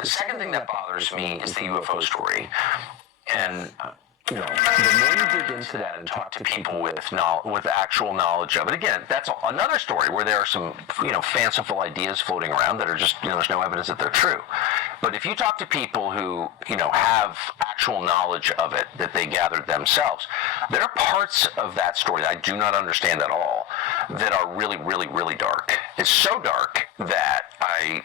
The second thing that bothers me is the UFO story. And the more you dig into that and talk to people with actual knowledge of it, again, that's another story where there are some, fanciful ideas floating around that are just, there's no evidence that they're true. But if you talk to people who, have actual knowledge of it that they gathered themselves, there are parts of that story that I do not understand at all that are really, really, really dark. It's so dark that I,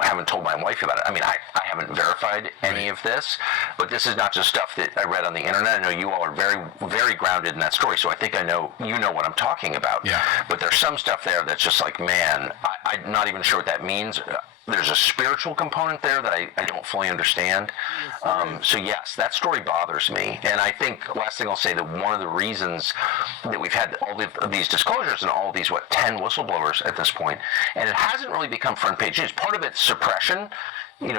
haven't told my wife about it. I mean, I haven't verified any of this, but this is not just stuff that I read on the internet. I know you all are very, very grounded in that story, so I think I know what I'm talking about. Yeah. But there's some stuff there that's just like, man, I'm not even sure what that means. There's a spiritual component there that I don't fully understand. So yes, that story bothers me. And I think, last thing I'll say, that one of the reasons that we've had all of these disclosures and all of these, 10 whistleblowers at this point, and it hasn't really become front page news. Part of it's suppression.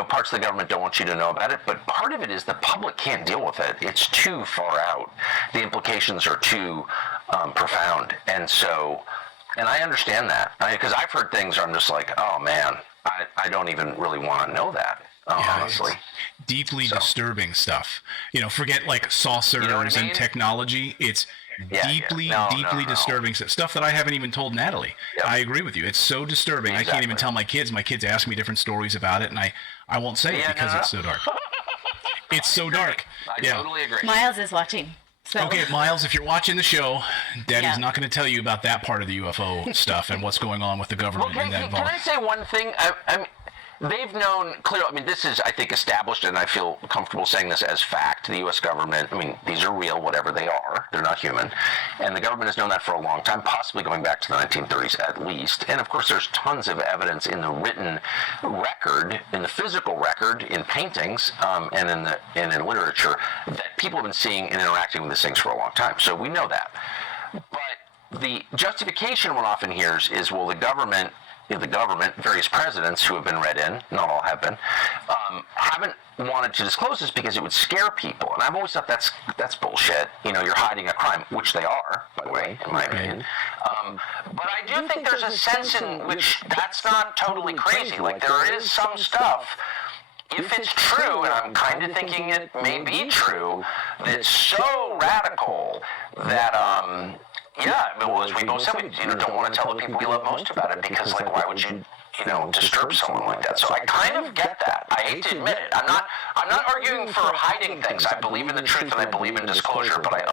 Parts of the government don't want you to know about it, but part of it is the public can't deal with it. It's too far out. The implications are too profound. And I understand that. Because I've heard things where I'm just like, oh man, I don't even really want to know that, honestly. Deeply disturbing stuff. Forget like saucers and technology. It's deeply disturbing stuff that I haven't even told Natalie. Yep. I agree with you. It's so disturbing. Exactly. I can't even tell my kids. My kids ask me different stories about it, and I won't say it because it's so dark. It's so dark. I totally agree. Miles is watching. So. Okay, Miles, if you're watching the show, Daddy's not going to tell you about that part of the UFO stuff and what's going on with the government and that involved. Can I say one thing? They've known clearly, this is, I think, established, and I feel comfortable saying this as fact. The U.S. government, these are real, whatever they are. They're not human. And the government has known that for a long time, possibly going back to the 1930s at least. And, of course, there's tons of evidence in the written record, in the physical record, in paintings, and in literature, that people have been seeing and interacting with these things for a long time. So we know that. But the justification one often hears is, well, the government, various presidents who have been read in, not all have been, haven't wanted to disclose this because it would scare people. And I've always thought that's bullshit. You're hiding a crime, which they are, by the way, in my opinion. But I do think there's a sense in which that's not totally crazy. Like, there is some stuff, if it's true, and I'm kind of thinking it may be true, that's so radical that, as we both said, we don't want to tell the people we love most about it because, why would you, disturb someone like that? So I kind of get that. I hate to admit it. I'm not arguing for hiding things. I believe in the truth and I believe in disclosure, but I